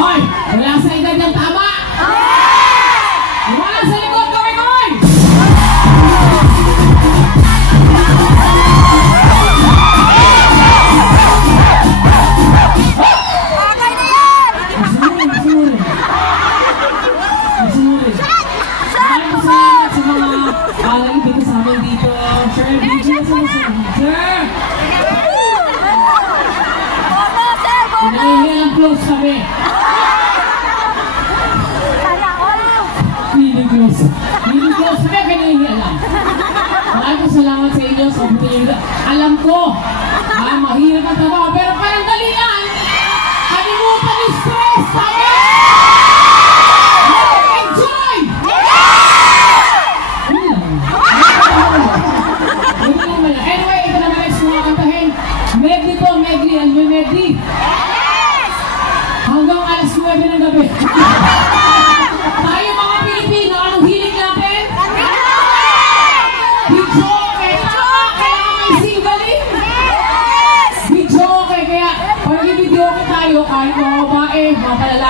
Hoy! Wala sa edad ng tama! Wala sa likod! Kaway! Okay na yan! Masunod! Maraming salamat sa mga nagibig sa amin dito. Sir, video sa mga sir! Pinahihiya lang close kami. Feeling close. Feeling close kami, pinahihiya lang. Maraming salamat sa inyo sa pagpapalala. Alam ko, mahirap ang trabaho, pero parang dali yan. Kalimutan yung stress, tama? Enjoy! Anyway, ito naman next mga kantahin. Medley to, medley. Ano yung medley? Hanggang alas 9 ng gabi. Tayo mga Pilipino, anong hiling natin? Videoke! Kailangan may singgaling? Videoke! Kaya pag i-videoke tayo, kahit mga babae, mga palala.